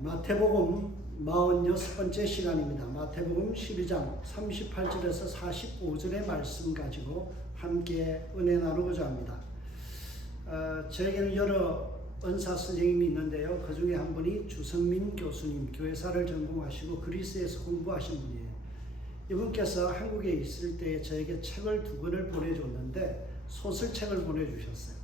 마태복음 46번째 시간입니다. 마태복음 12장 38절에서 45절의 말씀 가지고 함께 은혜 나누고자 합니다. 저에게는 여러 은사 선생님이 있는데요. 그 중에 한 분이 주성민 교수님, 교회사를 전공하시고 그리스에서 공부하신 분이에요. 이분께서 한국에 있을 때 저에게 책을 2권을 보내줬는데 소설책을 보내주셨어요.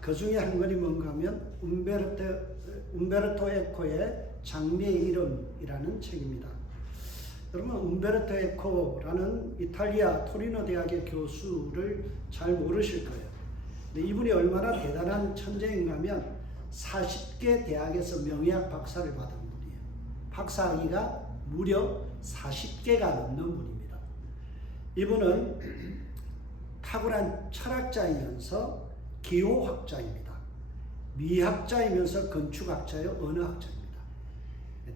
그 중에 한 권이 뭔가 하면 움베르토 에코의 장미의 이름이라는 책입니다. 여러분, 움베르토 에코라는 이탈리아 토리노 대학의 교수를 잘 모르실 거예요. 근데 이분이 얼마나 대단한 천재인가 하면 40개 대학에서 명예학 박사를 받은 분이에요. 박사학위가 무려 40개가 넘는 분입니다. 이분은 탁월한 철학자이면서 기호학자입니다. 미학자이면서 건축학자요, 언어학자입니다.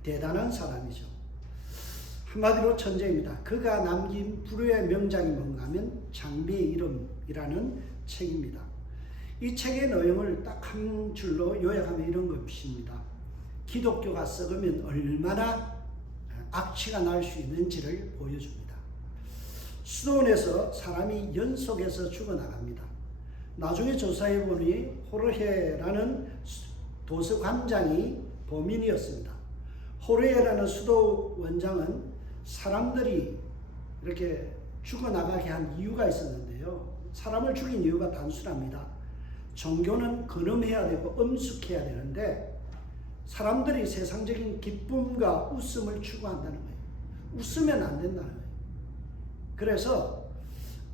대단한 사람이죠. 한마디로 천재입니다. 그가 남긴 불후의 명작이 뭔가 하면 장미의 이름이라는 책입니다. 이 책의 내용을 딱 한 줄로 요약하면 이런 것입니다. 기독교가 썩으면 얼마나 악취가 날 수 있는지를 보여줍니다. 수도원에서 사람이 연속해서 죽어나갑니다. 나중에 조사해보니 호르헤라는 도서관장이 범인이었습니다. 호르헤라는 수도 원장은 사람들이 이렇게 죽어나가게 한 이유가 있었는데요. 사람을 죽인 이유가 단순합니다. 종교는 근엄해야 되고 엄숙해야 되는데 사람들이 세상적인 기쁨과 웃음을 추구한다는 거예요. 웃으면 안 된다는 거예요. 그래서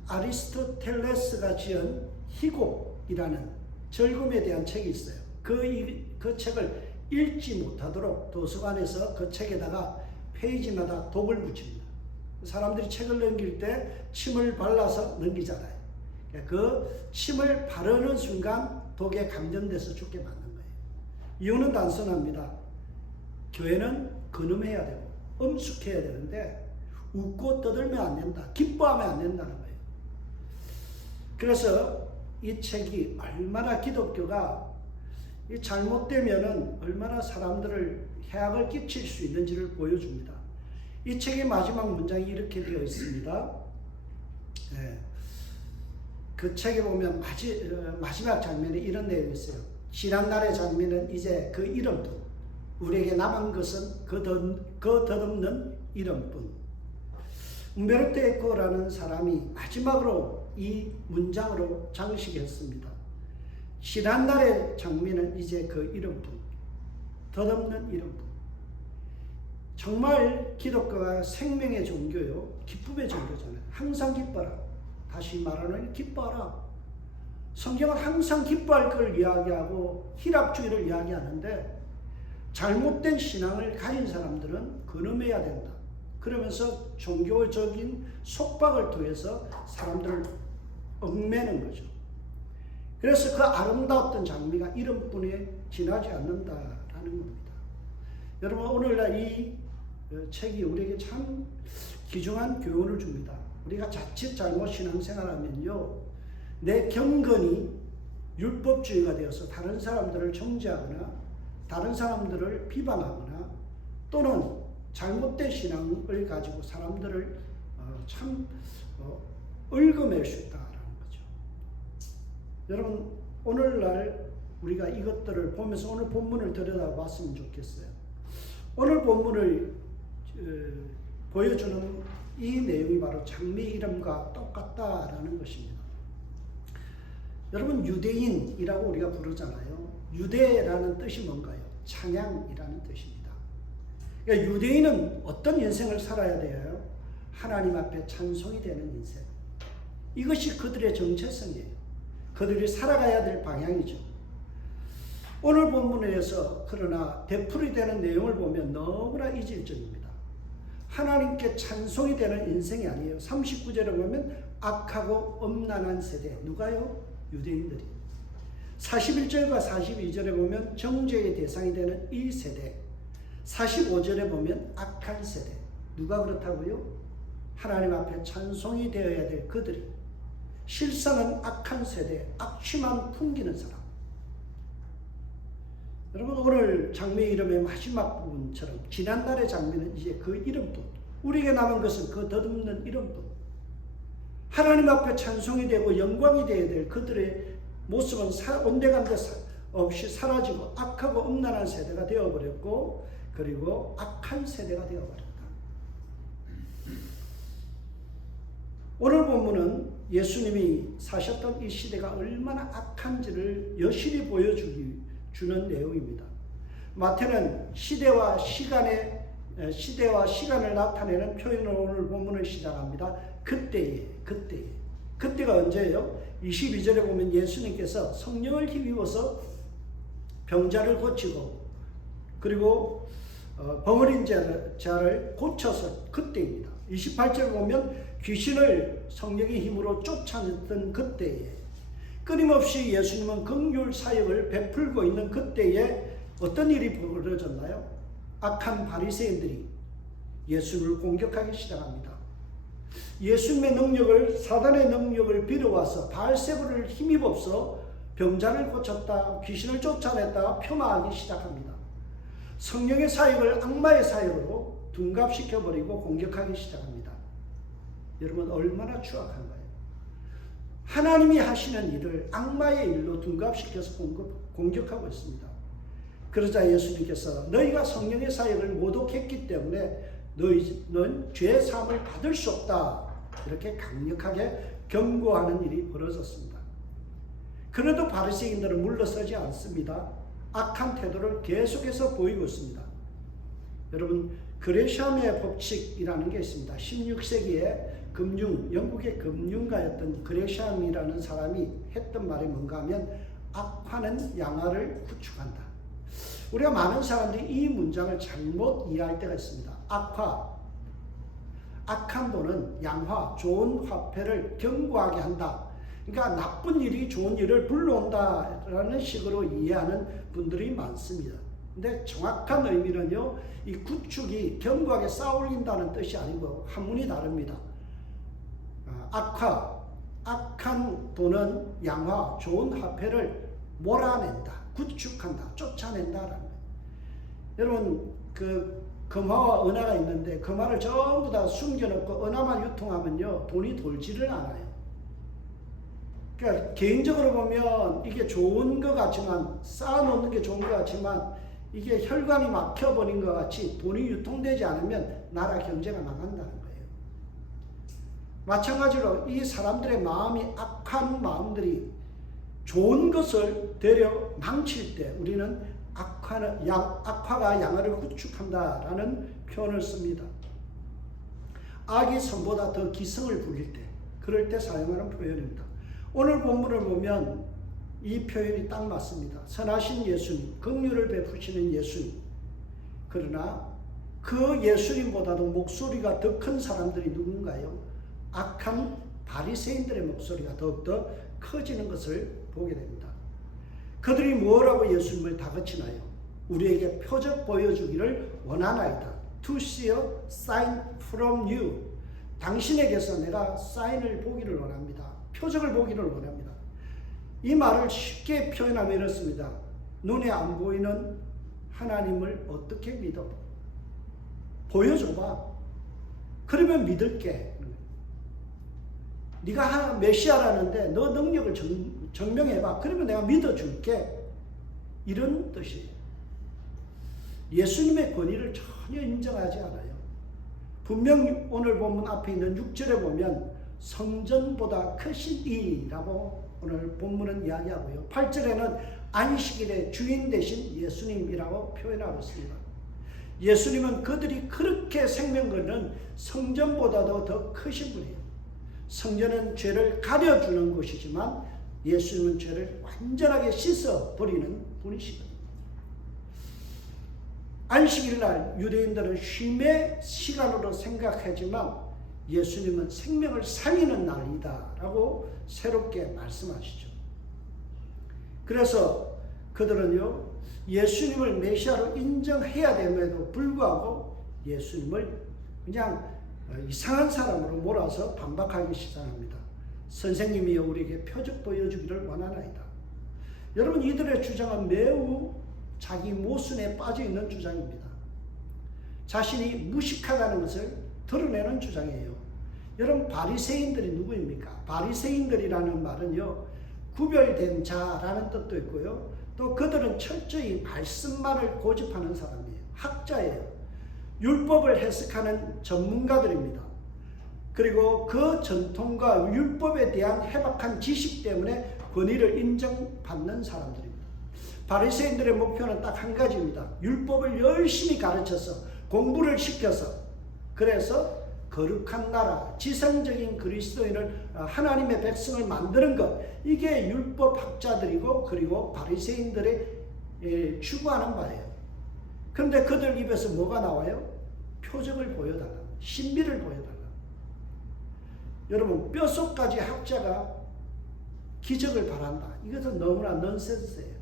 아리스토텔레스가 지은 희곡이라는 즐거움에 대한 책이 있어요. 그 책을 읽지 못하도록 도서관에서 그 책에다가 페이지마다 독을 붙입니다. 사람들이 책을 넘길 때 침을 발라서 넘기잖아요. 그 침을 바르는 순간 독에 감전돼서 죽게 만든 거예요. 이유는 단순합니다. 교회는 근엄해야 되고 엄숙해야 되는데 웃고 떠들면 안 된다. 기뻐하면 안 된다는 거예요. 그래서 이 책이 얼마나 기독교가 잘못되면은 얼마나 사람들을 해악을 끼칠 수 있는지를 보여줍니다. 이 책의 마지막 문장이 이렇게 되어 있습니다. 그 책에 보면 마지막 장면에 이런 내용이 있어요. 지난날의 장면은 이제 그 이름뿐, 우리에게 남은 것은 그 덧없는 이름뿐. 움베르토 에코라는 사람이 마지막으로 이 문장으로 장식했습니다. 지난날의 장면은 이제 그 이름뿐, 덧없는 이름뿐. 정말 기독교가 생명의 종교요, 기쁨의 종교잖아요. 항상 기뻐라. 다시 말하는 기뻐하라. 성경은 항상 기뻐할 걸 이야기하고 희락주의를 이야기하는데 잘못된 신앙을 가진 사람들은 근엄해야 된다. 그러면서 종교적인 속박을 통해서 사람들을 얽매는 거죠. 그래서 그 아름다웠던 장미가 이름뿐에 지나지 않는다라는 겁니다. 여러분, 오늘날 이 책이 우리에게 참 귀중한 교훈을 줍니다. 우리가 자칫 잘못 신앙생활하면요, 내 경건이 율법주의가 되어서 다른 사람들을 정죄하거나 다른 사람들을 비방하거나 또는 잘못된 신앙을 가지고 사람들을 얽어맬 수 있다라는 거죠. 여러분, 오늘날 우리가 이것들을 보면서 오늘 본문을 들여다봤으면 좋겠어요. 오늘 본문을 보여주는 이 내용이 바로 장미 이름과 똑같다라는 것입니다. 여러분, 유대인이라고 우리가 부르잖아요. 유대라는 뜻이 뭔가요? 찬양이라는 뜻입니다. 그러니까 유대인은 어떤 인생을 살아야 돼요? 하나님 앞에 찬송이 되는 인생. 이것이 그들의 정체성이에요. 그들이 살아가야 될 방향이죠. 오늘 본문에서 그러나 되풀이되는 내용을 보면 너무나 이질적입니다. 하나님께 찬송이 되는 인생이 아니에요. 39절에 보면 악하고 엄난한 세대. 누가요? 유대인들이. 41절과 42절에 보면 정죄의 대상이 되는 이 세대. 45절에 보면 악한 세대. 누가 그렇다고요? 하나님 앞에 찬송이 되어야 될 그들이. 실상은 악한 세대, 악취만 풍기는 사람. 여러분 오늘 장면의 이름의 마지막 부분처럼 지난날의 장면은 이제 그 이름뿐, 우리에게 남은 것은 그 덧없는 이름뿐. 하나님 앞에 찬송이 되고 영광이 되어야 될 그들의 모습은 온데간데 없이 사라지고 악하고 음란한 세대가 되어버렸고, 그리고 악한 세대가 되어버렸다. 오늘 본문은 예수님이 사셨던 이 시대가 얼마나 악한지를 여실히 보여주는 내용입니다. 마태는 시대와 시간을 나타내는 표현으로 오늘 본문을 시작합니다. 그때가 언제예요? 22절에 보면 예수님께서 성령을 힘입어서 병자를 고치고, 그리고 벙어린 자를 고쳐서 그때입니다. 28절 보면 귀신을 성령의 힘으로 쫓아냈던 그때에, 끊임없이 예수님은 긍휼 사역을 베풀고 있는 그때에 어떤 일이 벌어졌나요? 악한 바리새인들이 예수님을 공격하기 시작합니다. 예수님의 능력을, 사단의 능력을 빌어와서 바알세불을 힘입어서 병자를 고쳤다, 귀신을 쫓아냈다 폄하하기 시작합니다. 성령의 사역을 악마의 사역으로 둔갑시켜버리고 공격하기 시작합니다. 여러분 얼마나 추악한가요? 하나님이 하시는 일을 악마의 일로 둔갑시켜서 공격하고 있습니다. 그러자 예수님께서 너희가 성령의 사역을 모독했기 때문에 너희는 죄 사함을 받을 수 없다, 이렇게 강력하게 경고하는 일이 벌어졌습니다. 그래도 바리새인들은 물러서지 않습니다. 악한 태도를 계속해서 보이고 있습니다. 여러분 그레샴의 법칙이라는 게 있습니다. 16세기에 영국의 금융가였던 그레샴이라는 사람이 했던 말이 뭔가 하면 악화는 양화를 구축한다. 우리가 많은 사람들이 이 문장을 잘못 이해할 때가 있습니다. 악한 돈은 양화, 좋은 화폐를 견고하게 한다. 그러니까 나쁜 일이 좋은 일을 불러온다라는 식으로 이해하는 분들이 많습니다. 근데 정확한 의미는요, 이 구축이 견고하게 쌓아올린다는 뜻이 아니고 한문이 다릅니다. 악한 돈은 양화, 좋은 화폐를 몰아낸다, 구축한다, 쫓아낸다라는 거예요. 여러분 그 금화와 은화가 있는데 금화를 전부 다 숨겨놓고 은화만 유통하면요 돈이 돌지를 않아요. 그러니까 개인적으로 보면 이게 좋은 것 같지만, 쌓아놓는 게 좋은 것 같지만, 이게 혈관이 막혀버린 것 같이 돈이 유통되지 않으면 나라 경제가 나간다는 거예요. 마찬가지로 이 사람들의 마음이 악한 마음들이 좋은 것을 되려 망칠 때 우리는 악화가 양화를 구축한다라는 표현을 씁니다. 악이 선보다 더 기성을 부릴 때, 그럴 때 사용하는 표현입니다. 오늘 본문을 보면 이 표현이 딱 맞습니다. 선하신 예수님, 긍휼을 베푸시는 예수님. 그러나 그 예수님보다도 목소리가 더 큰 사람들이 누군가요? 악한 바리새인들의 목소리가 더욱더 커지는 것을 보게 됩니다. 그들이 뭐라고 예수님을 다그치나요? 우리에게 표적 보여주기를 원하나이다. To see a sign from you. 당신에게서 내가 사인을 보기를 원합니다. 표적을 보기를 원합니다. 이 말을 쉽게 표현하면 이렇습니다. 눈에 안 보이는 하나님을 어떻게 믿어? 보여줘봐. 그러면 믿을게. 네가 메시아라는데 너 능력을 증명해봐. 그러면 내가 믿어줄게. 이런 뜻이에요. 예수님의 권위를 전혀 인정하지 않아요. 분명 오늘 본문 앞에 있는 6절에 보면 성전보다 크신 이라고 오늘 본문은 이야기하고요. 8절에는 안식일의 주인 되신 예수님이라고 표현하고 있습니다. 예수님은 그들이 그렇게 생명 거는 성전보다도 더 크신 분이에요. 성전은 죄를 가려주는 곳이지만 예수님은 죄를 완전하게 씻어버리는 분이시거든요. 안식일날 유대인들은 쉼의 시간으로 생각하지만 예수님은 생명을 살리는 날이다 라고 새롭게 말씀하시죠. 그래서 그들은요, 예수님을 메시아로 인정해야 됨에도 불구하고 예수님을 그냥 이상한 사람으로 몰아서 반박하기 시작합니다. 선생님이여 우리에게 표적 보여주기를 원하나이다. 여러분 이들의 주장은 매우 자기 모순에 빠져 있는 주장입니다. 자신이 무식하다는 것을 드러내는 주장이에요. 여러분, 바리새인들이 누구입니까? 바리새인들이라는 말은요, 구별된 자라는 뜻도 있고요, 또 그들은 철저히 말씀만을 고집하는 사람이에요. 학자예요. 율법을 해석하는 전문가들입니다. 그리고 그 전통과 율법에 대한 해박한 지식 때문에 권위를 인정받는 사람들입니다. 바리새인들의 목표는 딱 한 가지입니다. 율법을 열심히 가르쳐서 공부를 시켜서, 그래서 거룩한 나라, 지성적인 그리스도인을, 하나님의 백성을 만드는 것, 이게 율법학자들이고 그리고 바리새인들의 추구하는 바예요. 그런데 그들 입에서 뭐가 나와요? 표적을 보여달라, 신비를 보여달라. 여러분, 뼛속까지 학자가 기적을 바란다. 이것은 너무나 넌센스예요.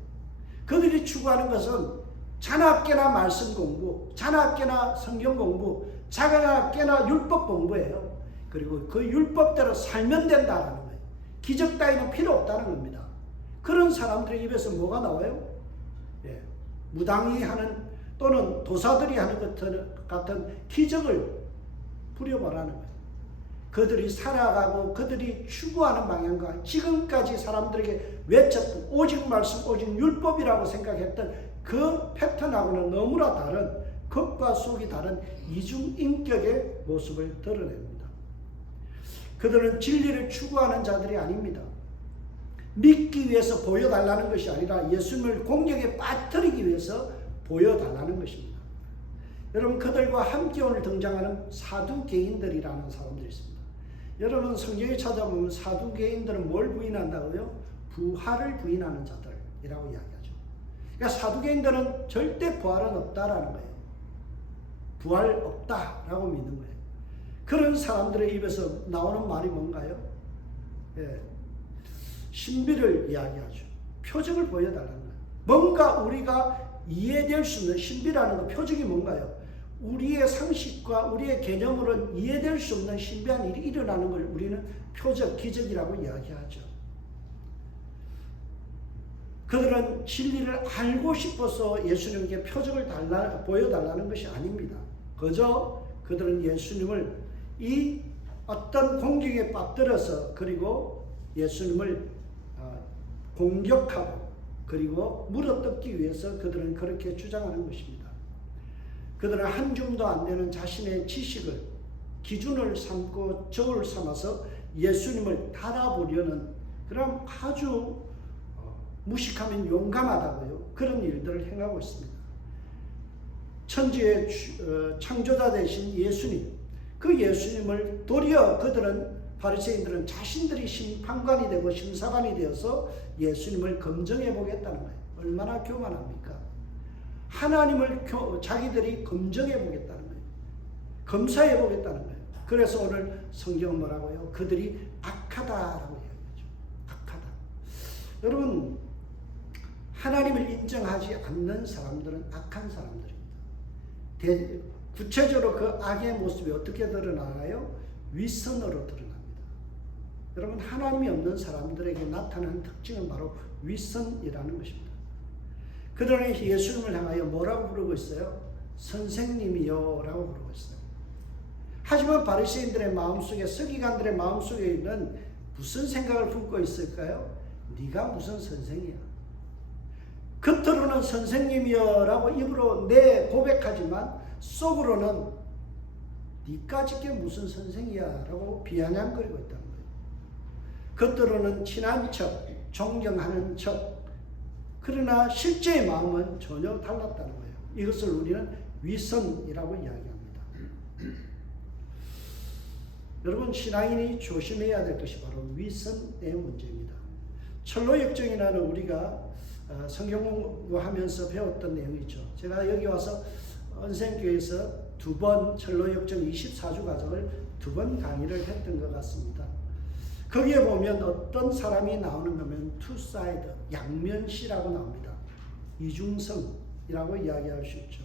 그들이 추구하는 것은 자나깨나 말씀 공부, 자나깨나 성경 공부, 자나깨나 율법 공부예요. 그리고 그 율법대로 살면 된다는 거예요. 기적 따위는 필요 없다는 겁니다. 그런 사람들의 입에서 뭐가 나와요? 무당이 하는 또는 도사들이 하는 것 같은 기적을 부려보라는 거예요. 그들이 살아가고 그들이 추구하는 방향과 지금까지 사람들에게 외쳤던 오직 말씀, 오직 율법이라고 생각했던 그 패턴하고는 너무나 다른, 겉과 속이 다른 이중인격의 모습을 드러냅니다. 그들은 진리를 추구하는 자들이 아닙니다. 믿기 위해서 보여달라는 것이 아니라 예수님을 공격에 빠뜨리기 위해서 보여달라는 것입니다. 여러분, 그들과 함께 오늘 등장하는 사두개인들이라는 사람들이 있습니다. 여러분, 성경에 찾아보면 사두개인들은 뭘 부인한다고요? 부활을 부인하는 자들이라고 이야기하죠. 그러니까 사두개인들은 절대 부활은 없다라는 거예요. 부활 없다라고 믿는 거예요. 그런 사람들의 입에서 나오는 말이 뭔가요? 신비를 이야기하죠. 표적을 보여달라는 거예요. 뭔가 우리가 이해될 수 있는 신비라는 거, 표적이 뭔가요? 우리의 상식과 우리의 개념으로는 이해될 수 없는 신비한 일이 일어나는 걸 우리는 표적, 기적이라고 이야기하죠. 그들은 진리를 알고 싶어서 예수님께 표적을 보여달라는 것이 아닙니다. 그저 그들은 예수님을 이 어떤 공격에 빠뜨려서, 그리고 예수님을 공격하고 그리고 물어뜯기 위해서 그들은 그렇게 주장하는 것입니다. 그들은 한 줌도 안 되는 자신의 지식을 기준을 삼고 저울 삼아서 예수님을 달아보려는 그런 아주 무식하면 용감하다고요, 그런 일들을 행하고 있습니다. 천지의 창조자 되신 예수님, 그 예수님을 도리어 바리새인들은 자신들이 심판관이 되고 심사관이 되어서 예수님을 검증해 보겠다는 거예요. 얼마나 교만합니까? 하나님을 자기들이 검증해 보겠다는 거예요. 검사해 보겠다는 거예요. 그래서 오늘 성경은 뭐라고요? 그들이 악하다라고 이야기하죠. 악하다. 여러분, 하나님을 인정하지 않는 사람들은 악한 사람들입니다. 구체적으로 그 악의 모습이 어떻게 드러나나요? 위선으로 드러납니다. 여러분, 하나님이 없는 사람들에게 나타나는 특징은 바로 위선이라는 것입니다. 그들은 예수님을 향하여 뭐라고 부르고 있어요? 선생님이요 라고 부르고 있어요. 하지만 바리새인들의 마음속에, 서기관들의 마음속에 있는 무슨 생각을 품고 있을까요? 네가 무슨 선생이야. 겉으로는 선생님이요 라고 입으로 고백하지만 속으로는 니까짓 게 무슨 선생이야 라고 비아냥거리고 있다는 거예요. 겉으로는 친한 척, 존경하는 척, 그러나 실제의 마음은 전혀 달랐다는 거예요. 이것을 우리는 위선이라고 이야기합니다. 여러분, 신앙인이 조심해야 될 것이 바로 위선의 문제입니다. 철로역정이라는 우리가 성경 공부하면서 배웠던 내용이죠. 제가 여기 와서 언생교회에서 2번 철로역정 24주 과정을 2번 강의를 했던 것 같습니다. 거기에 보면 어떤 사람이 나오는 거면 two side, 양면시라고 나옵니다. 이중성이라고 이야기할 수 있죠.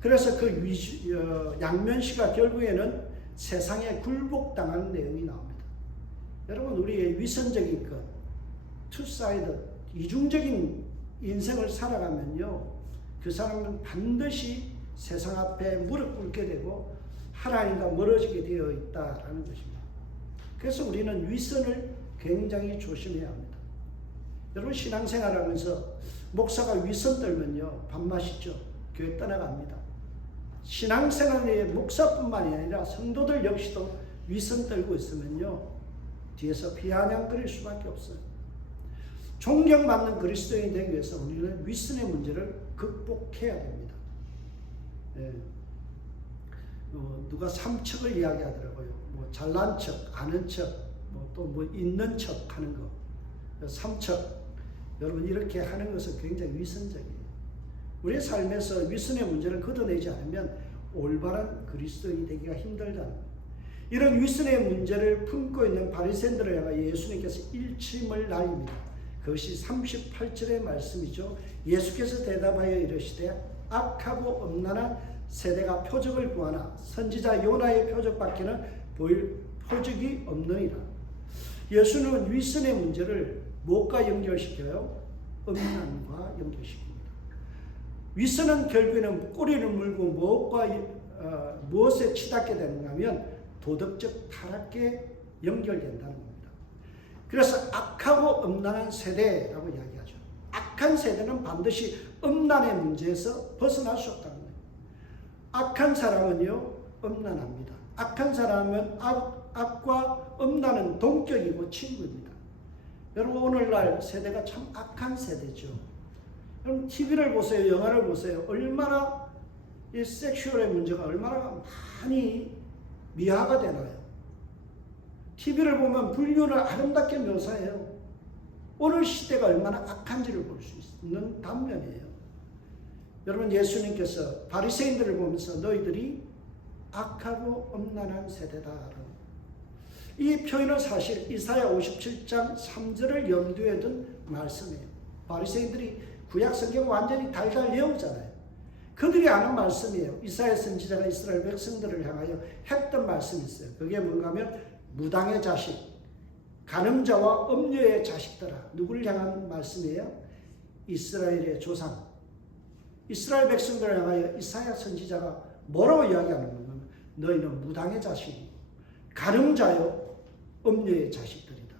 그래서 그 양면시가 결국에는 세상에 굴복당하는 내용이 나옵니다. 여러분, 우리의 위선적인 것, two side, 이중적인 인생을 살아가면요, 그 사람은 반드시 세상 앞에 무릎 꿇게 되고 하나님과 멀어지게 되어 있다라는 것입니다. 그래서 우리는 윗선을 굉장히 조심해야 합니다. 여러분, 신앙생활하면서 목사가 윗선 떨면요, 밥맛이죠. 교회 떠나갑니다. 신앙생활의 목사뿐만이 아니라 성도들 역시도 윗선 떨고 있으면요, 뒤에서 비아냥거릴 수밖에 없어요. 존경받는 그리스도인이 되기 위해서 우리는 윗선의 문제를 극복해야 됩니다. 예. 누가 삼척을 이야기하더라고요. 뭐 잘난 척, 아는 척, 또 있는 척 하는 거. 삼척. 여러분, 이렇게 하는 것은 굉장히 위선적이에요. 우리의 삶에서 윗선의 문제를 걷어내지 않으면 올바른 그리스도인이 되기가 힘들다는 거예요. 이런 윗선의 문제를 품고 있는 바리새인들을 향하여 예수님께서 일침을 날립니다. 그것이 38절의 말씀이죠. 예수께서 대답하여 이르시되 악하고 음란한 세대가 표적을 구하나 선지자 요나의 표적밖에는 보일 표적이 없느니라. 예수는 윗선의 문제를 무엇과 연결시켜요? 음란과 연결시킵니다. 윗선은 결국에는 꼬리를 물고 무엇에 치닫게 되는가 하면 도덕적 타락에 연결된다는 겁니다. 그래서 악하고 음란한 세대라고 이야기하죠. 악한 세대는 반드시 음란의 문제에서 벗어날 수 없다는 거예요. 악한 사람은요, 음란합니다. 악한 사람은 악과 음란은 동격이고 친구입니다. 여러분, 오늘날 세대가 참 악한 세대죠. 여러분, TV를 보세요, 영화를 보세요. 얼마나 이 섹슈얼의 문제가 얼마나 많이 미화가 되나요? TV를 보면 불륜을 아름답게 묘사해요. 오늘 시대가 얼마나 악한지를 볼 수 있는 단면이에요. 여러분, 예수님께서 바리새인들을 보면서 너희들이 악하고 음란한 세대다. 이 표현은 사실 이사야 57장 3절을 염두에 둔 말씀이에요. 바리새인들이 구약 성경을 완전히 달달 외우잖아요. 그들이 아는 말씀이에요. 이사야 선지자가 이스라엘 백성들을 향하여 했던 말씀이 있어요. 그게 뭔가 하면 무당의 자식, 간음자와 음녀의 자식들아. 누구를 향한 말씀이에요? 이스라엘의 조상, 이스라엘 백성들을 향하여 이사야 선지자가 뭐라고 이야기하는 건가? 너희는 무당의 자식이고 간음자요 음녀의 자식들이다.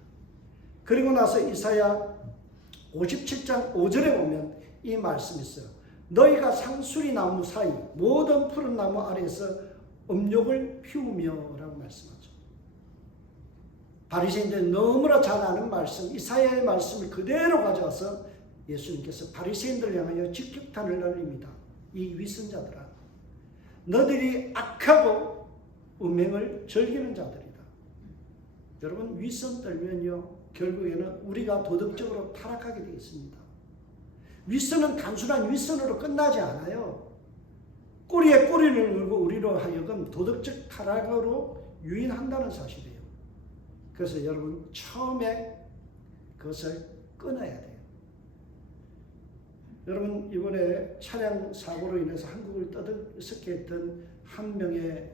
그리고 나서 이사야 57장 5절에 보면 이 말씀이 있어요. 너희가 상수리 나무 사이 모든 푸른 나무 아래에서 음욕을 피우며 라고 말씀하죠. 바리새인들은 너무나 잘 아는 말씀, 이사야의 말씀을 그대로 가져와서 예수님께서 바리새인들을 향하여 직격탄을 날립니다. 이 위선자들아, 너희들이 악하고 음행을 즐기는 자들이다. 여러분, 위선 떨면요, 결국에는 우리가 도덕적으로 타락하게 되겠습니다. 윗선은 단순한 윗선으로 끝나지 않아요. 꼬리에 꼬리를 물고 우리로 하여금 도덕적 타락으로 유인한다는 사실이에요. 그래서 여러분, 처음에 그것을 끊어야 돼요. 여러분, 이번에 차량 사고로 인해서 한국을 떠들썩게 했던 한 명의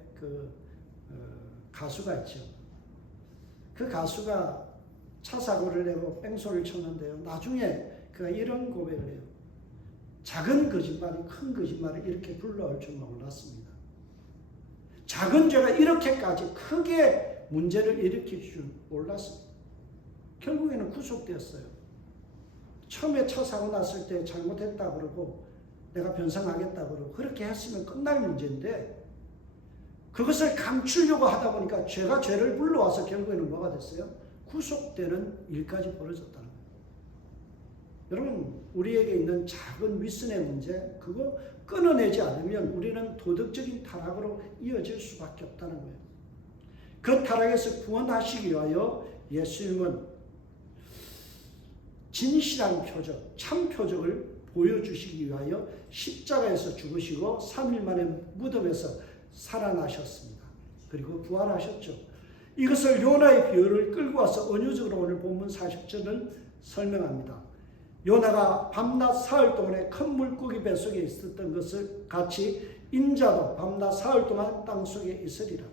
가수가 있죠. 그 가수가 차 사고를 내고 뺑소리를 쳤는데요. 나중에 그가 이런 고백을 해요. 작은 거짓말이 큰 거짓말을 이렇게 불러올 줄 몰랐습니다. 작은 죄가 이렇게까지 크게 문제를 일으킬 줄 몰랐습니다. 결국에는 구속되었어요. 처음에 차 사고 났을 때 잘못했다 그러고 내가 변상하겠다 그러고 그렇게 했으면 끝날 문제인데 그것을 감추려고 하다 보니까 죄가 죄를 불러와서 결국에는 뭐가 됐어요? 구속되는 일까지 벌어졌다는 거예요. 여러분, 우리에게 있는 작은 윗선의 문제, 그거 끊어내지 않으면 우리는 도덕적인 타락으로 이어질 수밖에 없다는 거예요. 그 타락에서 구원하시기 위하여 예수님은 진실한 표적, 참 표적을 보여주시기 위하여 십자가에서 죽으시고 3일 만에 무덤에서 살아나셨습니다. 그리고 부활하셨죠. 이것을 요나의 비유를 끌고 와서 은유적으로 오늘 본문 40절은 설명합니다. 요나가 밤낮 사흘 동안에 큰 물고기 뱃속에 있었던 것을 같이 인자도 밤낮 사흘 동안 땅속에 있으리라.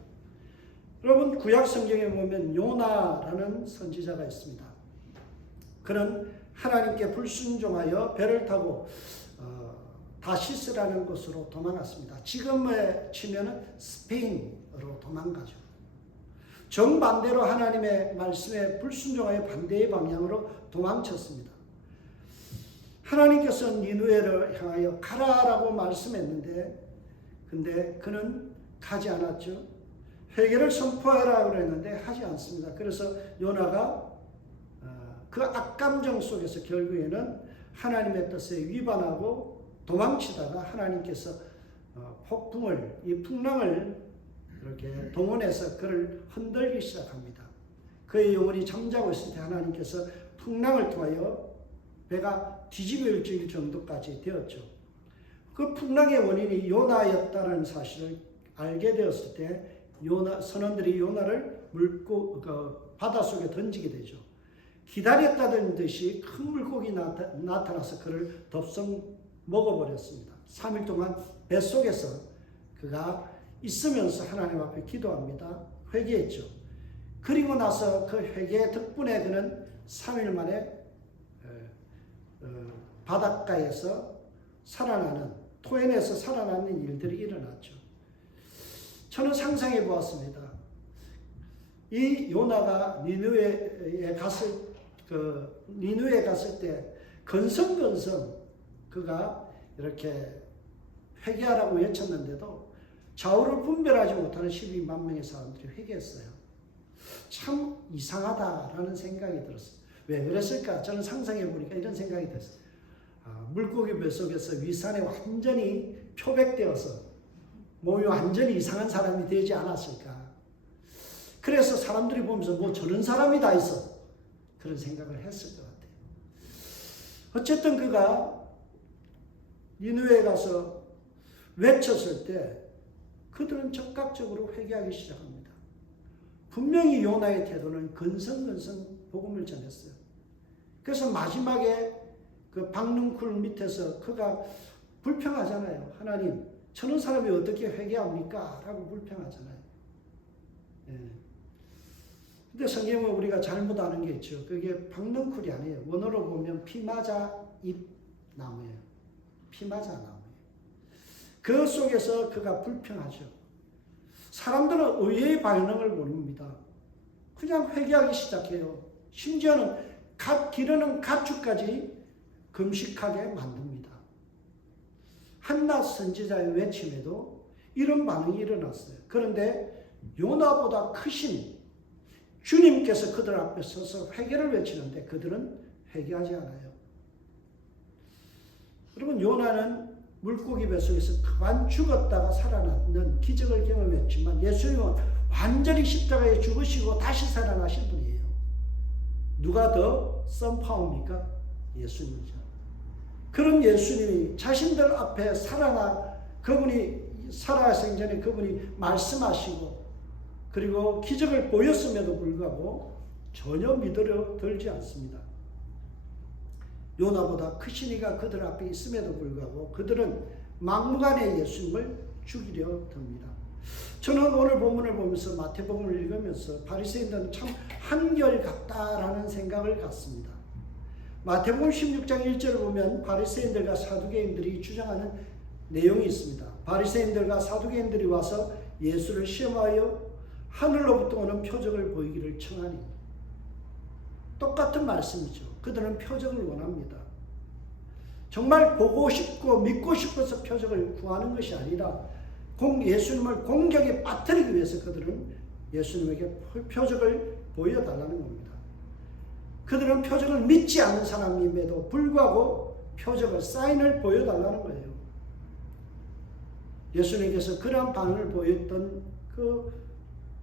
여러분, 구약 성경에 보면 요나라는 선지자가 있습니다. 그는 하나님께 불순종하여 배를 타고 다시스라는 곳으로 도망갔습니다. 지금에 치면은 스페인으로 도망가죠. 정반대로 하나님의 말씀에 불순종하여 반대의 방향으로 도망쳤습니다. 하나님께서 니느웨를 향하여 가라라고 말씀했는데 근데 그는 가지 않았죠. 회개를 선포하라 그랬는데 하지 않습니다. 그래서 요나가 그 악감정 속에서 결국에는 하나님의 뜻에 위반하고 도망치다가 하나님께서 폭풍을, 이 풍랑을 이렇게 동원해서 그를 흔들기 시작합니다. 그의 영혼이 잠자고 있을 때 하나님께서 풍랑을 통하여 배가 뒤집어질 정도까지 되었죠. 그 풍랑의 원인이 요나였다는 사실을 알게 되었을 때 선원들이 요나를 바닷속에 던지게 되죠. 기다렸다는 듯이 큰 물고기 나타나서 그를 덥석 먹어버렸습니다. 3일 동안 뱃속에서 그가 있으면서 하나님 앞에 기도합니다. 회개했죠. 그리고 나서 그 회개 덕분에 그는 3일 만에 바닷가에서 살아나는, 토해내서 살아나는 일들이 일어났죠. 저는 상상해 보았습니다. 이 요나가 니느웨에 갔을 때 건성건성 그가 이렇게 회개하라고 외쳤는데도 좌우를 분별하지 못하는 12만 명의 사람들이 회개했어요. 참 이상하다라는 생각이 들었어요. 왜 그랬을까? 저는 상상해 보니까 이런 생각이 들었어요. 물고기 뱃속에서 위산에 완전히 표백되어서 몸이 완전히 이상한 사람이 되지 않았을까? 그래서 사람들이 보면서 뭐 저런 사람이 다 있어. 그런 생각을 했을 것 같아요. 어쨌든 그가 니느웨에 가서 외쳤을 때 그들은 적극적으로 회개하기 시작합니다. 분명히 요나의 태도는 건성건성 복음을 전했어요. 그래서 마지막에 그 박능쿨 밑에서 그가 불평하잖아요. 하나님, 저런 사람이 어떻게 회개합니까? 라고 불평하잖아요. 예. 근데 성경은 우리가 잘못 아는 게 있죠. 그게 박능쿨이 아니에요. 원어로 보면 피마자 잎 나무예요. 피마자 나무예요. 그 속에서 그가 불평하죠. 사람들은 의외의 반응을 보입니다. 그냥 회개하기 시작해요. 심지어는 기르는 가축까지 금식하게 만듭니다. 한낱 선지자의 외침에도 이런 반응이 일어났어요. 그런데 요나보다 크신 주님께서 그들 앞에 서서 회개를 외치는데 그들은 회개하지 않아요. 여러분, 요나는 물고기 뱃속에서 그만 죽었다가 살아나는 기적을 경험했지만 예수님은 완전히 십자가에 죽으시고 다시 살아나신 분이에요. 누가 더 썬파워입니까? 예수님이죠. 그런 예수님이 자신들 앞에 그분이 살아생전에 그분이 말씀하시고 그리고 기적을 보였음에도 불구하고 전혀 믿으려 들지 않습니다. 요나보다 크신 이가 그들 앞에 있음에도 불구하고 그들은 막무가내 예수님을 죽이려 듭니다. 저는 오늘 본문을 보면서 마태복음을 읽으면서 바리새인들은 참 한결같다라는 생각을 갖습니다. 마태복음 16장 1절을 보면 바리새인들과 사두개인들이 주장하는 내용이 있습니다. 바리새인들과 사두개인들이 와서 예수를 시험하여 하늘로부터 오는 표적을 보이기를 청하니. 똑같은 말씀이죠. 그들은 표적을 원합니다. 정말 보고 싶고 믿고 싶어서 표적을 구하는 것이 아니라 예수님을 공격에 빠뜨리기 위해서 그들은 예수님에게 표적을 보여달라는 겁니다. 그들은 표적을 믿지 않는 사람임에도 불구하고 표적을, 사인을 보여달라는 거예요. 예수님께서 그러한 반응을 보였던 그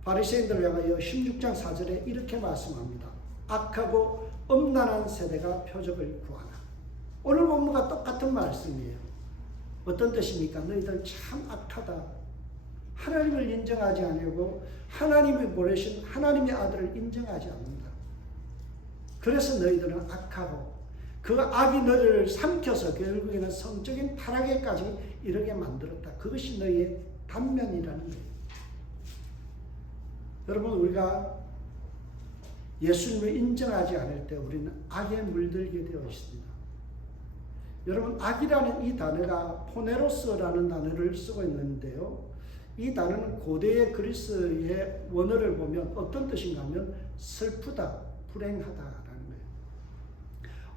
바리새인들을 향하여 16장 4절에 이렇게 말씀합니다. 악하고 음란한 세대가 표적을 구하나. 오늘 본문과 똑같은 말씀이에요. 어떤 뜻입니까? 너희들 참 악하다. 하나님을 인정하지 않고 하나님이 보내신 하나님의 아들을 인정하지 않는다. 그래서 너희들은 악하고 그 악이 너희를 삼켜서 결국에는 성적인 타락에까지 이르게 만들었다. 그것이 너희의 단면이라는 거예요. 여러분, 우리가 예수님을 인정하지 않을 때 우리는 악에 물들게 되어 있습니다. 여러분, 악이라는 이 단어가 포네로스라는 단어를 쓰고 있는데요. 이 단어는 고대의 그리스의 원어를 보면 어떤 뜻인가 하면 슬프다, 불행하다라는 거예요.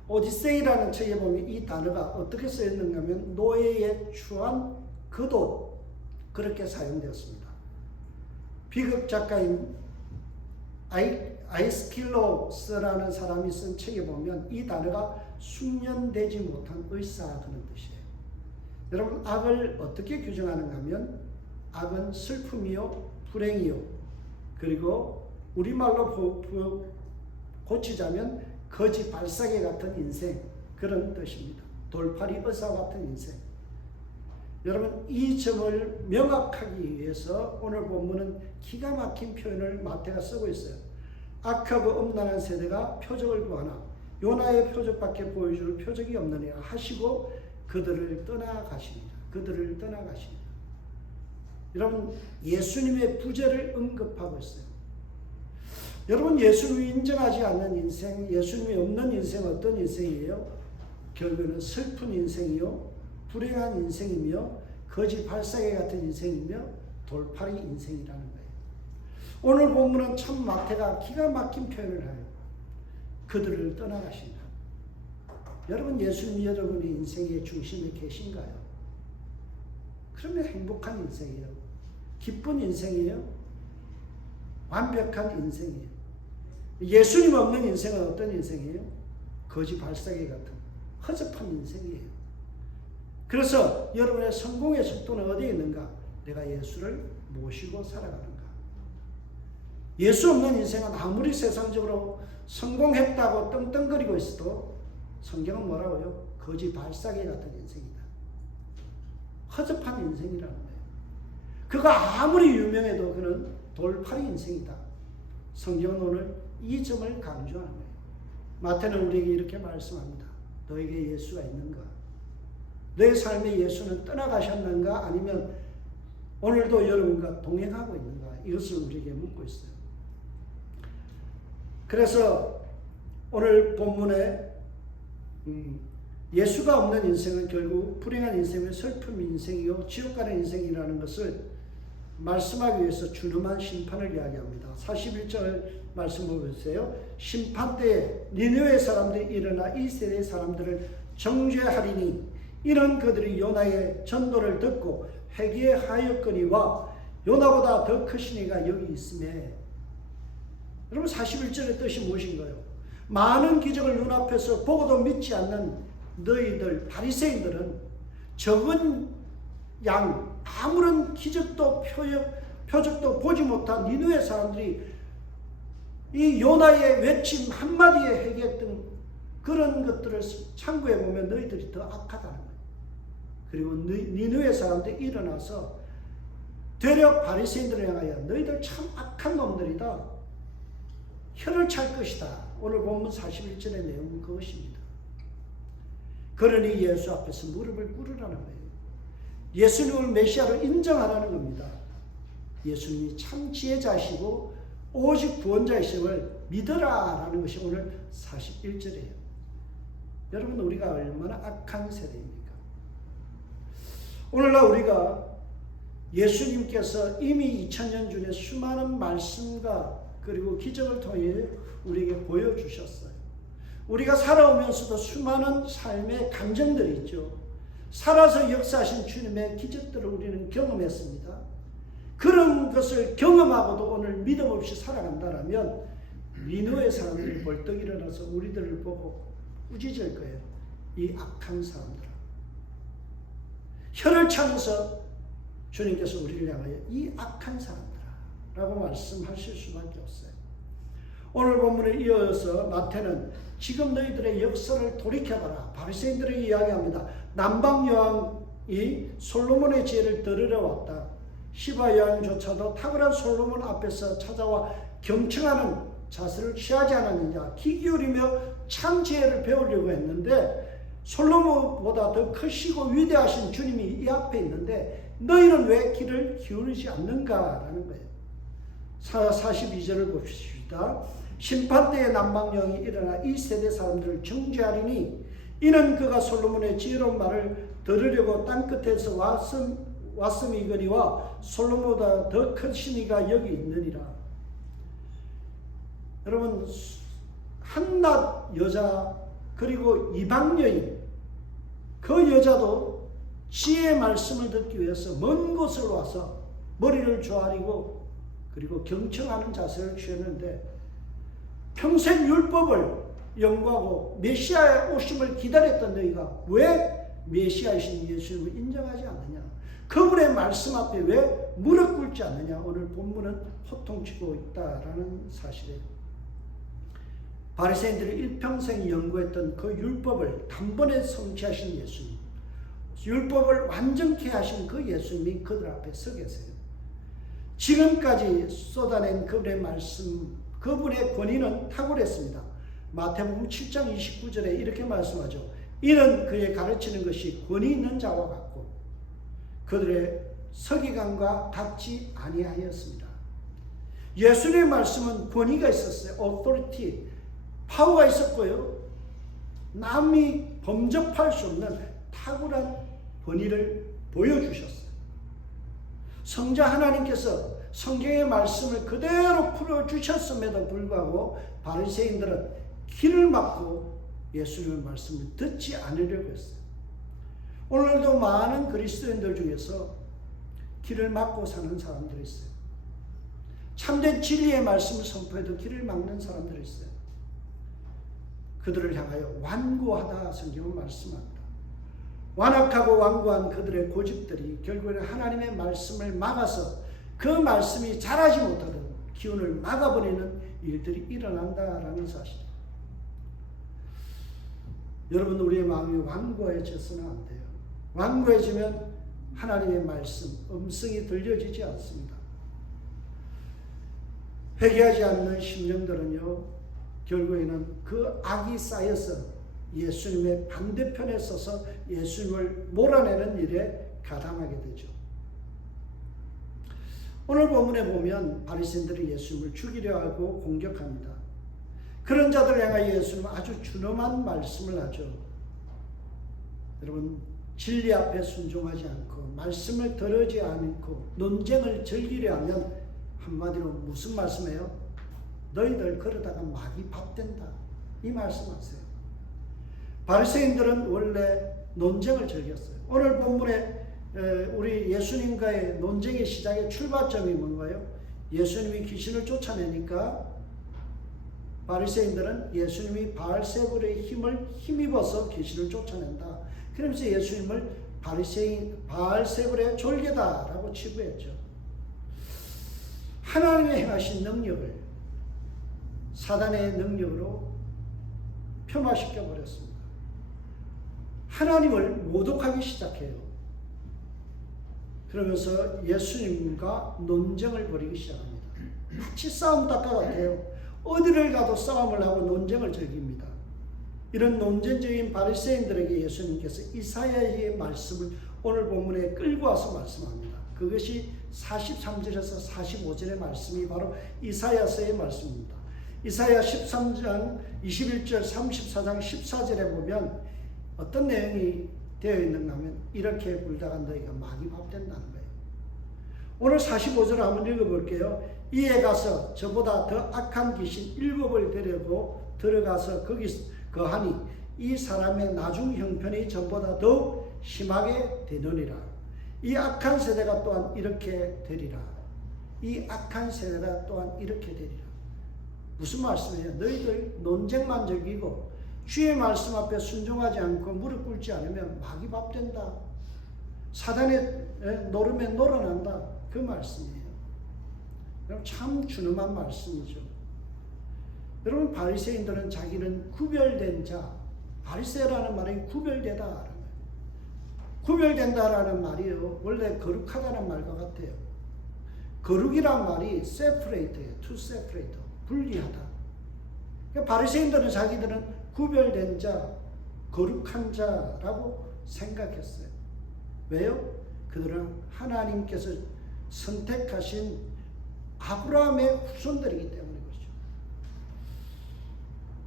오디세이라는 책에 보면 이 단어가 어떻게 쓰였는가 하면 노예에 추한 그도 그렇게 사용되었습니다. 비극 작가인 아이스킬로스라는 사람이 쓴 책에 보면 이 단어가 숙련되지 못한 의사 그런 뜻이에요. 여러분, 악을 어떻게 규정하는가 하면 악은 슬픔이요, 불행이요, 그리고 우리말로 고치자면 거지 발사계 같은 인생, 그런 뜻입니다. 돌팔이 의사 같은 인생. 여러분, 이 점을 명확하기 위해서 오늘 본문은 기가 막힌 표현을 마태가 쓰고 있어요. 악하고 음란한 세대가 표적을 구하나 요나의 표적밖에 보여줄 표적이 없느니라 하시고 그들을 떠나가십니다. 그들을 떠나가십니다. 여러분, 예수님의 부재를 언급하고 있어요. 여러분, 예수님을 인정하지 않는 인생, 예수님이 없는 인생은 어떤 인생이에요? 결국에는 슬픈 인생이요, 불행한 인생이며 거지 발사계 같은 인생이며 돌팔이 인생이라는 거예요. 오늘 본문은 참 마태가 기가 막힌 표현을 해요. 그들을 떠나가신다. 여러분, 예수님 여러분의 인생의 중심에 계신가요? 그러면 행복한 인생이에요. 기쁜 인생이에요. 완벽한 인생이에요. 예수님 없는 인생은 어떤 인생이에요? 거지 발사계 같은 허접한 인생이에요. 그래서 여러분의 성공의 속도는 어디에 있는가? 내가 예수를 모시고 살아가는가? 예수 없는 인생은 아무리 세상적으로 성공했다고 떵떵거리고 있어도 성경은 뭐라고요? 거지 발사계 같은 인생이다. 허접한 인생이라는 거예요. 그가 아무리 유명해도 그는 돌팔이 인생이다. 성경은 오늘 이 점을 강조하는 거예요. 마태는 우리에게 이렇게 말씀합니다. 너에게 예수가 있는가? 내 삶의 예수는 떠나가셨는가? 아니면 오늘도 여러분과 동행하고 있는가? 이것을 우리에게 묻고 있어요. 그래서 오늘 본문에 예수가 없는 인생은 결국 불행한 인생의 슬픔 인생이요 지옥 가는 인생이라는 것을 말씀하기 위해서 준엄한 심판을 이야기합니다. 41절 말씀 보세요. 심판 때에 니느웨 사람들이 일어나 이 세대의 사람들을 정죄하리니 이런 그들이 요나의 전도를 듣고 회개하였거니와 요나보다 더 크신 이가 여기 있음에. 여러분, 41절의 뜻이 무엇인가요? 많은 기적을 눈앞에서 보고도 믿지 않는 너희들 바리새인들은 적은 양 아무런 기적도 표적도 보지 못한 니느웨 사람들이 이 요나의 외침 한마디에 회개했던 그런 것들을 참고해 보면 너희들이 더 악하다는 거예요. 그리고 니느웨 사람들이 일어나서 되려 바리새인들을 향하여 너희들 참 악한 놈들이다. 혀를 찰 것이다. 오늘 본문 41절의 내용은 그것입니다. 그러니 예수 앞에서 무릎을 꿇으라는 거예요. 예수님을 메시아로 인정하라는 겁니다. 예수님이 참 지혜자시고 오직 구원자이심을 믿으라라는 것이 오늘 41절이에요. 여러분, 우리가 얼마나 악한 세대입니까? 오늘날 우리가 예수님께서 이미 2000년 전에 수많은 말씀과 그리고 기적을 통해 우리에게 보여주셨어요. 우리가 살아오면서도 수많은 삶의 감정들이 있죠. 살아서 역사하신 주님의 기적들을 우리는 경험했습니다. 그런 것을 경험하고도 오늘 믿음 없이 살아간다면 니느웨 사람들이 벌떡 일어나서 우리들을 보고 꾸짖을 거예요. 이 악한 사람들아. 혀를 차면서 주님께서 우리를 향하여 이 악한 사람들아 라고 말씀하실 수밖에 없어요. 오늘 본문에 이어서 마태는 지금 너희들의 역사를 돌이켜봐라. 바리새인들에게 이야기합니다. 남방여왕이 솔로몬의 지혜를 들으러 왔다. 시바 여왕조차도 탁월한 솔로몬 앞에서 찾아와 경청하는 자세를 취하지 않았느냐. 귀 기울이며 참 지혜를 배우려고 했는데 솔로몬보다 더 크시고 위대하신 주님이 이 앞에 있는데 너희는 왜 귀를 기울이지 않는가라는 거예요. 42절을 봅시다. 심판대의 난방령이 일어나 이 세대 사람들을 정죄하리니 이는 그가 솔로몬의 지혜로운 말을 들으려고 땅끝에서 왔음이거니와 솔로몬보다 더 큰 신이가 여기 있느니라. 여러분, 한낱 여자 그리고 이방 여인, 그 여자도 지혜의 말씀을 듣기 위해서 먼 곳을 와서 머리를 조아리고 그리고 경청하는 자세를 취했는데, 평생 율법을 연구하고 메시아의 오심을 기다렸던 너희가 왜 메시아이신 예수님을 인정하지 않느냐? 그분의 말씀 앞에 왜 무릎 꿇지 않느냐? 오늘 본문은 호통치고 있다라는 사실이에요. 바리새인들이 일평생 연구했던 그 율법을 단번에 성취하신 예수님, 율법을 완전케 하신 그 예수님이 그들 앞에 서 계세요. 지금까지 쏟아낸 그분의 말씀, 그분의 권위는 탁월했습니다. 마태복음 7장 29절에 이렇게 말씀하죠. 이는 그의 가르치는 것이 권위 있는 자와 같고 그들의 서기관과 같지 아니하였습니다. 예수님의 말씀은 권위가 있었어요. authority, 파워가 있었고요. 남이 범접할 수 없는 탁월한 권위를 보여주셨어요. 성자 하나님께서 성경의 말씀을 그대로 풀어주셨음에도 불구하고 바리새인들은 귀를 막고 예수님의 말씀을 듣지 않으려고 했어요. 오늘도 많은 그리스도인들 중에서 귀를 막고 사는 사람들이 있어요. 참된 진리의 말씀을 선포해도 귀를 막는 사람들이 있어요. 그들을 향하여 완고하다 성경은 말씀합니다. 완악하고 완고한 그들의 고집들이 결국에는 하나님의 말씀을 막아서 그 말씀이 자라지 못하도록 기운을 막아버리는 일들이 일어난다라는 사실입니다. 여러분, 우리의 마음이 완고해져서는 안 돼요. 완고해지면 하나님의 말씀, 음성이 들려지지 않습니다. 회개하지 않는 심령들은요, 결국에는 그 악이 쌓여서 예수님의 반대편에 서서 예수님을 몰아내는 일에 가담하게 되죠. 오늘 본문에 보면 바리새인들이 예수님을 죽이려 하고 공격합니다. 그런 자들을 향하여 예수님은 아주 준엄한 말씀을 하죠. 여러분, 진리 앞에 순종하지 않고 말씀을 들으지 않고 논쟁을 즐기려 하면 한마디로 무슨 말씀이에요? 너희들 그러다가 마귀 밥 된다, 이 말씀하세요. 바리새인들은 원래 논쟁을 즐겼어요. 오늘 본문에 우리 예수님과의 논쟁의 시작의 출발점이 뭔가요? 예수님이 귀신을 쫓아내니까 바리새인들은 예수님이 바알세불의 힘을 힘입어서 귀신을 쫓아낸다. 그러면서 예수님을 바알세불의 졸개다라고 치부했죠. 하나님의 행하신 능력을 사단의 능력으로 폄하시켜 버렸습니다. 하나님을 모독하기 시작해요. 그러면서 예수님과 논쟁을 벌이기 시작합니다. 마치 싸움 닭과 같아요. 어디를 가도 싸움을 하고 논쟁을 즐깁니다. 이런 논쟁적인 바리새인들에게 예수님께서 이사야의 말씀을 오늘 본문에 끌고 와서 말씀합니다. 그것이 43절에서 45절의 말씀이 바로 이사야서의 말씀입니다. 이사야 13장 21절 34장 14절에 보면 어떤 내용이 되어 있는가 하면 이렇게 굴다가 너희가 마귀 밥 된다는 거예요. 오늘 45절을 한번 읽어볼게요. 이에 가서 저보다 더 악한 귀신 7을 데리고 들어가서 거기 거하니 이 사람의 나중 형편이 전보다 더욱 심하게 되느니라. 이 악한 세대가 또한 이렇게 되리라. 이 악한 세대가 또한 이렇게 되리라. 무슨 말씀이에요? 너희들 논쟁만 즐기고 주의 말씀 앞에 순종하지 않고 무릎 꿇지 않으면 마귀 밥 된다. 사단의 노름에 놀아난다. 그 말씀이에요. 참 준엄한 말씀이죠. 여러분, 바리새인들은 자기는 구별된 자, 바리새라는 말이 구별되다. 구별된다라는 말이요, 원래 거룩하다는 말과 같아요. 거룩이란 말이 separate예요. to separate, 분리하다. 그러니까 바리새인들은 자기들은 구별된 자, 거룩한 자라고 생각했어요. 왜요? 그들은 하나님께서 선택하신 아브라함의 후손들이기 때문에 그렇죠.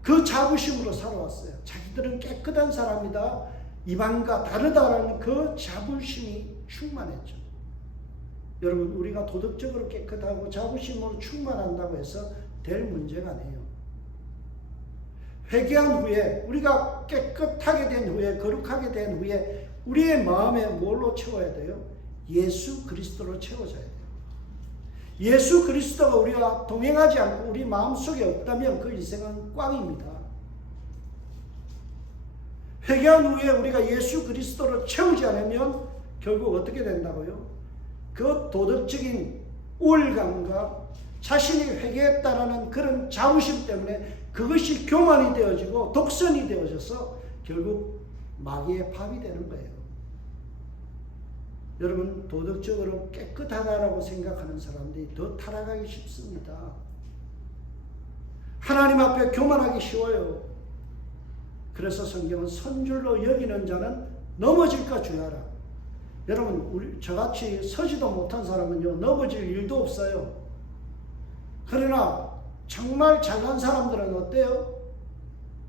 그 자부심으로 살아왔어요. 자기들은 깨끗한 사람이다, 이방인과 다르다라는 그 자부심이 충만했죠. 여러분, 우리가 도덕적으로 깨끗하고 자부심으로 충만한다고 해서 될 문제가 아니에요. 회개한 후에, 우리가 깨끗하게 된 후에, 거룩하게 된 후에 우리의 마음에 뭘로 채워야 돼요? 예수 그리스도로 채워져야 돼요. 예수 그리스도가 우리와 동행하지 않고 우리 마음속에 없다면 그 인생은 꽝입니다. 회개한 후에 우리가 예수 그리스도로 채우지 않으면 결국 어떻게 된다고요? 그 도덕적인 우월감과 자신이 회개했다라는 그런 자부심 때문에 그것이 교만이 되어지고 독선이 되어져서 결국 마귀의 밥이 되는 거예요. 여러분, 도덕적으로 깨끗하다라고 생각하는 사람들이 더 타락하기 쉽습니다. 하나님 앞에 교만하기 쉬워요. 그래서 성경은 선줄로 여기는 자는 넘어질까 주의하라. 여러분, 저같이 서지도 못한 사람은요, 넘어질 일도 없어요. 그러나 정말 잘난 사람들은 어때요?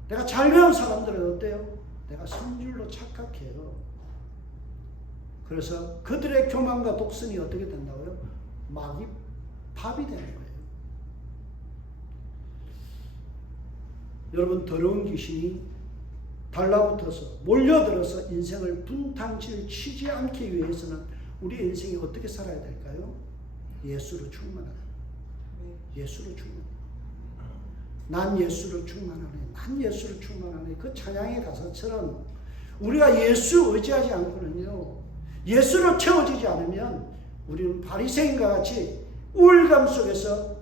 내가 잘 배운 사람들은 어때요? 내가 선줄로 착각해요. 그래서 그들의 교만과 독선이 어떻게 된다고요? 마귀 밥이 되는 거예요. 여러분, 더러운 귀신이 달라붙어서 몰려들어서 인생을 분탕질 치지 않기 위해서는 우리 인생이 어떻게 살아야 될까요? 예수로 충만하라. 예수로 충만하라. 난 예수로 충만하네. 난 예수로 충만하네. 그 찬양의 가사처럼 우리가 예수 의지하지 않고는요, 예수로 채워지지 않으면 우리는 바리새인과 같이 우울감 속에서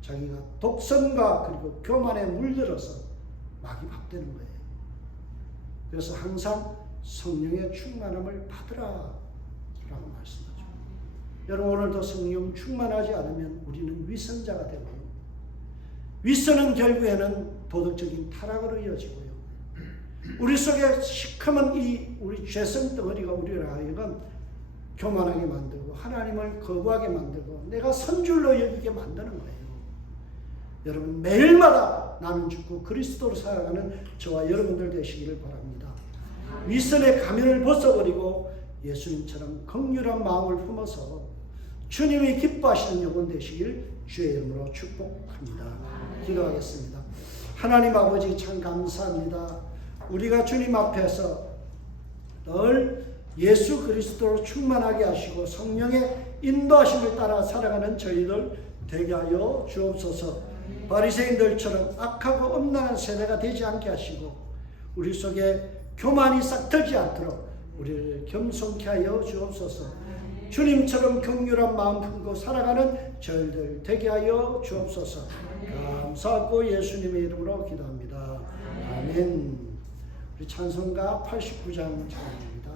자기가 독선과 그리고 교만에 물들어서 마귀 밥 되는 거예요. 그래서 항상 성령의 충만함을 받으라 라고 말씀하죠. 여러분, 오늘도 성령 충만하지 않으면 우리는 위선자가 되고요, 위선은 결국에는 도덕적인 타락으로 이어지고요, 우리 속에 시커먼 이 우리 죄성 덩어리가 우리를 하여금 교만하게 만들고 하나님을 거부하게 만들고 내가 선줄로 여기게 만드는 거예요. 여러분, 매일마다 나는 죽고 그리스도로 살아가는 저와 여러분들 되시기를 바랍니다. 위선의 가면을 벗어버리고 예수님처럼 긍휼한 마음을 품어서 주님이 기뻐하시는 영혼 되시길 주의 이름으로 축복합니다. 기도하겠습니다. 하나님 아버지, 참 감사합니다. 우리가 주님 앞에서 늘 예수 그리스도로 충만하게 하시고 성령의 인도하심을 따라 살아가는 저희들 되게 하여 주옵소서. 바리새인들처럼 악하고 엄란한 세대가 되지 않게 하시고 우리 속에 교만이 싹트지 않도록 우리를 겸손케 하여 주옵소서. 주님처럼 긍휼한 마음 품고 살아가는 저희들 되게 하여 주옵소서. 감사하고 예수님의 이름으로 기도합니다. 아멘. 우리 찬송가 89장 찬양입니다.